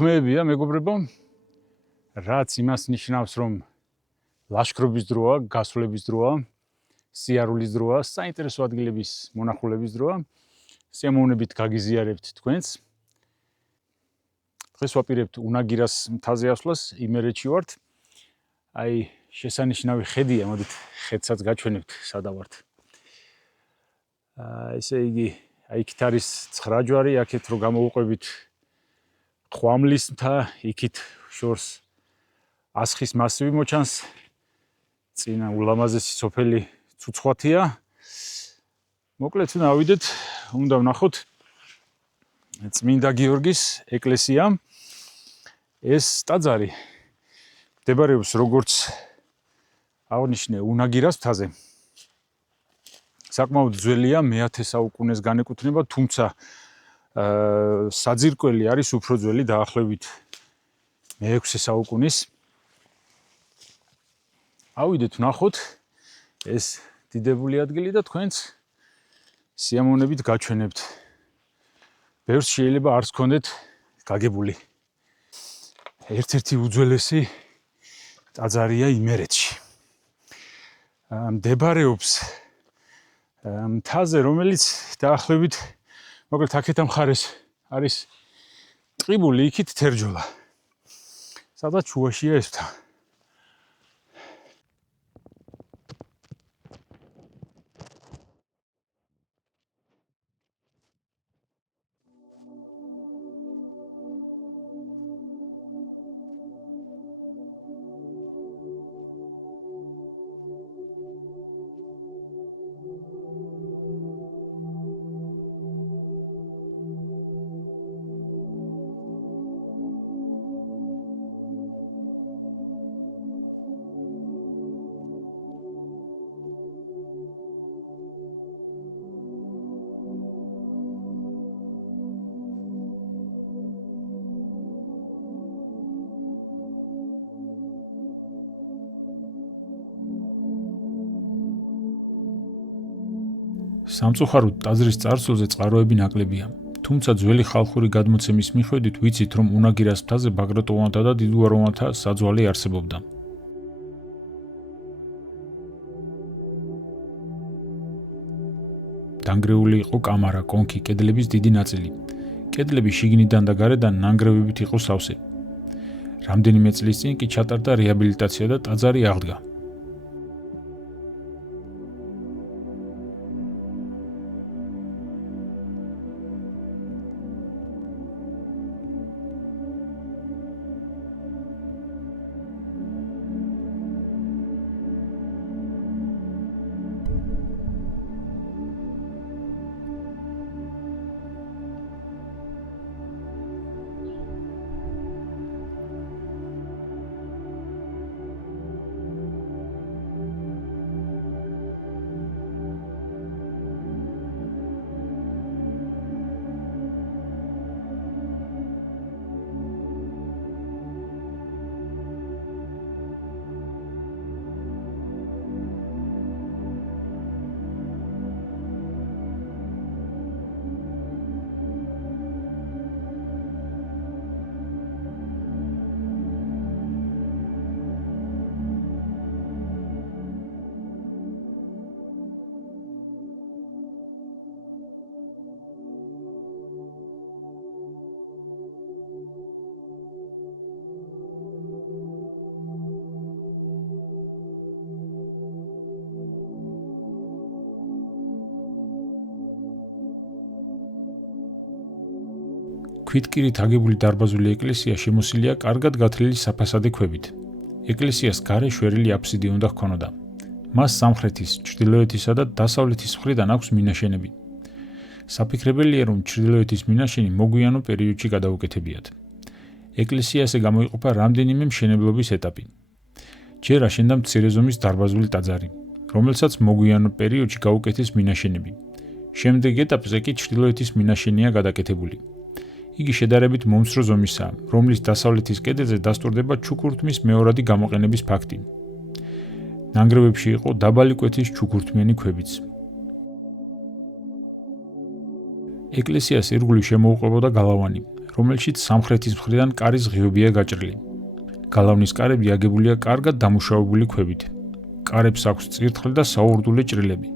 საქმეებია, მეგობრებო, რაც იმას ნიშნავს, რომ ლაშქრობის დროა, გასვლების დროა, სიარულის დროა, საინტერესო ადგილების მონახულების დროა. სიამოვნებით გაგიზიარებთ თქვენს. დღეს ვაპირებთ უნაგირას მთაზე ასვლას, იმერეთში ვართ. აი, შესანიშნავი ხედია, მოდით ხედსაც გაჩვენებთ, სადა ვართ. ესე იგი, იქით არის 9 ჯვარი, აქეთ რო გამოვუყვებით ხვამლის მთა, იქით შორს ასხის მასივი მოჩანს. წინა ულამაზესი სოფელი ცუცხვათია. მოკლედ ავიდეთ, უნდა ვნახოთ წმინდა გიორგის ეკლესია. ეს ტაძარი მდებარეობს როგორც აღნიშნე უნაგირას მთაზე. საკმაოდ ძველია, მე-10 საუკუნეს განეკუთვნება, თუმცა საძირკველი არის უფრო ძველი, დაახლოებით მე-6 საუკუნის. ავიდეთ ვნახოთ ეს დიდებული ადგილი და თქვენც სიამოვნებით გაჩვენებთ. ბევრს შეიძლება არ გქონდეთ გაგებული. ერთ-ერთი უძველესი ტაძარია იმერეთში. მდებარეობს მთაზე, რომელიც დაახლოებით, მოკლედ აქეთ ამ მხარეს არის ტყიბული, იქით თერჯოლა. სადაც შუაშია ეს მთა. სამწუხაროდ ტაძრის წარსულზე წყაროები ნაკლებია. თუმცა ძველი ხალხური გადმოცემის მიხედვით ვიცით, რომ უნაგირას მთაზე ბაგრატონთა და დიდგვაროვანთა საძვალე არსებობდა. დანგრეული იყო კამარა, კონქი, კედლების დიდი ნაწილი. კედლები შიგნიდან და გარედან ნანგრევებით იყო სავსე. რამდენიმე წლის წინ კი ჩატარდა რეაბილიტაცია და ტაძარი აღდგა. ქვიტკირით აგებული დარბაზული ეკლესია შემოსილია კარგად გათლილი საფასადე ქვებით. ეკლესიას გარე შვერილი აფსიდი უნდა ჰქონოდა. მას სამხრეთის, ჩრდილოეთისა და დასავლეთის მხრიდან აქვს მინაშენები. საფიქრებელია, რომ ჩრდილოეთის მინაშენი მოგვიანო პერიოდში გადაუკეთებიათ. ეკლესიაზე გამოიყოფა რამდენიმე მშენებლობის ეტაპი. ჯერ აშენდა მცირე ზომის დარბაზული ტაძარი, რომელსაც მოგვიანო პერიოდში გაუკეთეს მინაშენები. შემდეგ ეტაპზე კი ჩრდილოეთის მინაშენია გადაკეთებული. იგი შედარებით მომცრო ზომისაა, რომლის დასავლეთის კედელზე დასტურდება ჩუქურთმის მეორადი გამოყენების ფაქტი. ნანგრევებში იყო დაბალი კვეთის ჩუქურთმიანი ქვებიც. ეკლესიას ირგვლივ შემოუყვებოდა გალავანი, რომელშიც სამხრეთის მხრიდან კარის ღიობია გაჭრილი. გალავნის კარები აგებულია კარგად დამუშავებული ქვებით. კარებს აქვს წირთხლი და საურდულე ჭრილები.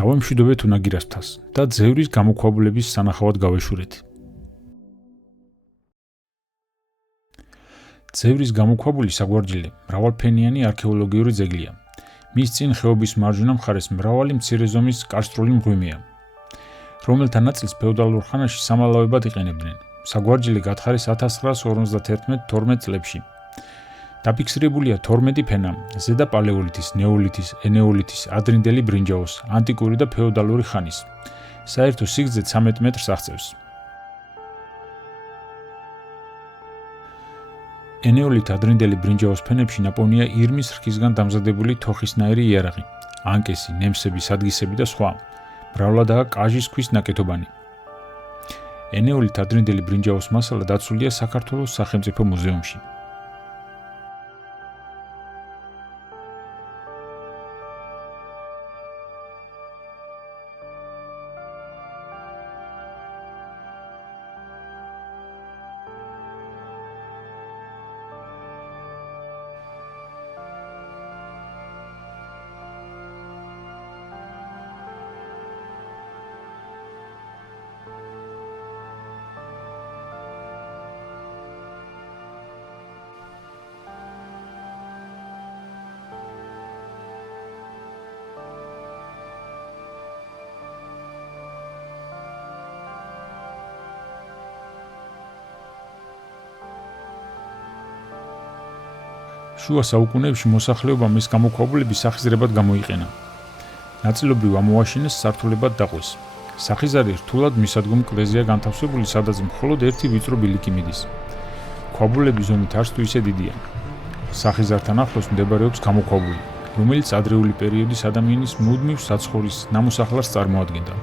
დავამშვიდობეთ უნაგირესთან და ძევრის გამოქვაბულების სანახავად გავეშურეთ. ძევრის გამოქვაბული საგვარჯილე მრავალფენიანი არქეოლოგიური ძეგლია. მის წინ ხეობის მარჯვენა მხარეს მრავალი მცირე ზომის კარსტული მღვიმეა, რომელთა ნაწილს ფეოდალურ ხანაში სამალავებად იყენებდნენ. საგვარჯილე გათხარეს 1951-12 წლებში. დაფიქსირებულია 12 ფენა: ზედა პალეოლითის, ნეოლითის, ენეოლითის, ადრინდელი ბრინჯაოს, ანტიკური და ფეოდალური ხანის. საერთო სიგრძე 13 მეტრს აღწევს. ენეოლით ადრინდელი ბრინჯაოს ფენებში ნაპოვნია ირმის რქისგან დამზადებული თოხისნაირი იარაღი, ანკესი, ნემსები, სადგისები და სხვა. მრავლადაა კაჟის ქვის ნაკეთობანი. ენეოლით ადრინდელი ბრინჯაოს მასალა დაცულია საქართველოს სახელმწიფო მუზეუმში. შუა საუკუნეებში მოსახლეობამ ეს გამოქვაბულები სახიზრებად გამოიყენა. ნაწილობრივ ამოაშენეს სართულებად დაყვეს. სახიზარი რთულად მისადგომ კლეზეა განთავსებული, სადაც მხოლოდ ერთი ვიწრო ბილიკი მიდის. ქვაბულების ზომით არც თუ ისე დიდია. სახიზართან ახლოს მდებარეობს გამოქვაბული, რომელიც ადრეული პერიოდის ადამიანის მუდმივ საცხოვრის ნამოსახლარს წარმოადგენდა.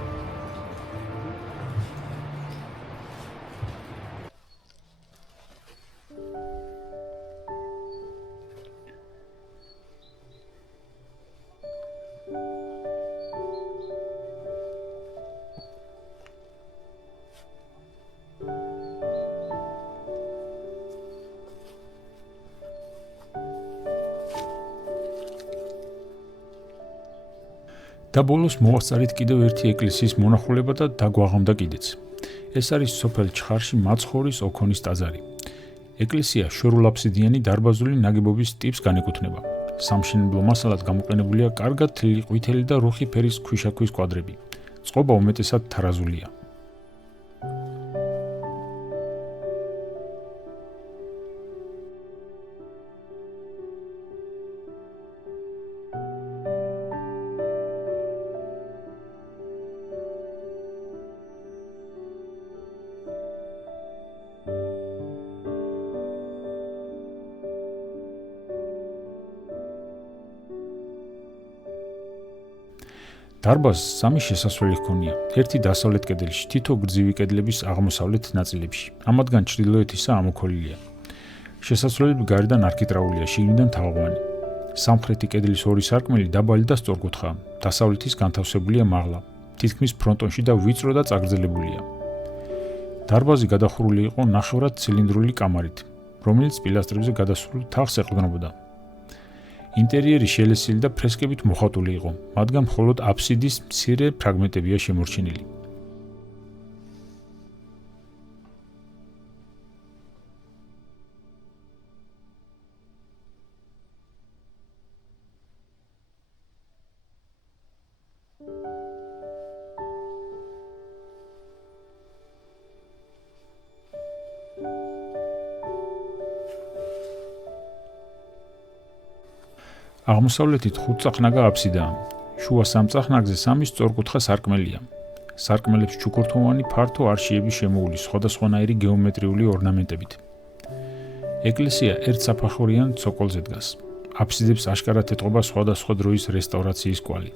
და ბოლოს მოვასწარით კიდევ ერთი ეკლესიის მონახულება და დაგვაღამდა კიდეც. ეს არის სოფელ ჩხარში მაცხოვრის ოქონის ტაძარი. ეკლესია შვერილაბსიდიანი დარბაზული ნაგებობის ტიპს განეკუთვნება. სამშენებლო მასალად გამოყენებულია კარგად თლილი ყვითელი და რუხი ფერის ქვიშაქვის კვადრები. წყობა უმეტესად თარაზულია. დარბაზს 3 შესასვლელი ჰქონია. ერთი დასავლეთ კედელში, თითო გრძივი კედლების აღმოსავლეთ ნაწილებში. ამათგან ჩრდილოეთისა ამოქოლილია. შესასვლელები გარედან არქიტრავულია, შიგნიდან თაღოვანი. სამხრეთი კედლის ორი სარკმელი დაბალი და სწორკუთხაა. დასავლეთის განთავსებულია მაღლა. თითქმის ფრონტონში და ვიწრო და წაგრძელებულია. დარბაზი გადახურული იყო ნახევრად ცილინდრული კამარით, რომელიც პილასტრებზე გადასულ თაღს ეყრდნობოდა. ინტერიერი შელესილი და ფრესკებით მოხატული იყო, მათგან მხოლოდ აფსიდის მცირე ფრაგმენტებია შემორჩენილი. აღმოსავლეთით 5 წახნაგა აფსიდაა. შუა სამწახნაგზე 3 სწორკუთხა სარკმელია. სარკმელებს ჩუქურთმოვანი ფართო არშიები შემოული სხვადასხვანაირი გეომეტრიული ორნამენტებით. ეკლესია ერთსაფეხურიან ცოკოლზე დგას. აფსიდებს აშკარად ეტყობა სხვადასხვა დროის რესტავრაციის კვალი.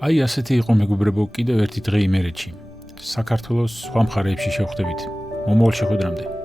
აი ასეთი იყო მეგობრებო კიდევ ერთი დღე იმერეთში. საქართველოს სხვა მხარეებში შევხვდებით. მომავალ შეხვედრამდე.